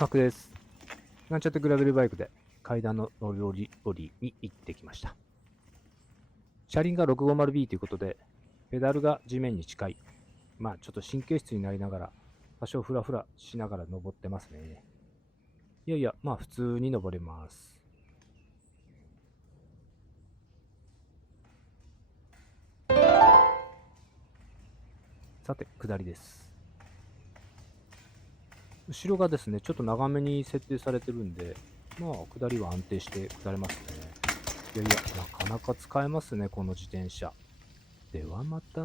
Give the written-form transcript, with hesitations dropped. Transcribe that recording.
マクです。なんちゃってグラベルバイクで階段の上り下りに行ってきました。車輪が 650B ということで、ペダルが地面に近い。まあちょっと神経質になりながら、多少フラフラしながら登ってますね。いやいや、まあ普通に登れます。さて、下りです。後ろがですね、ちょっと長めに設定されてるんで、まあ下りは安定して下れますね。いやいや、なかなか使えますね、この自転車。ではまた。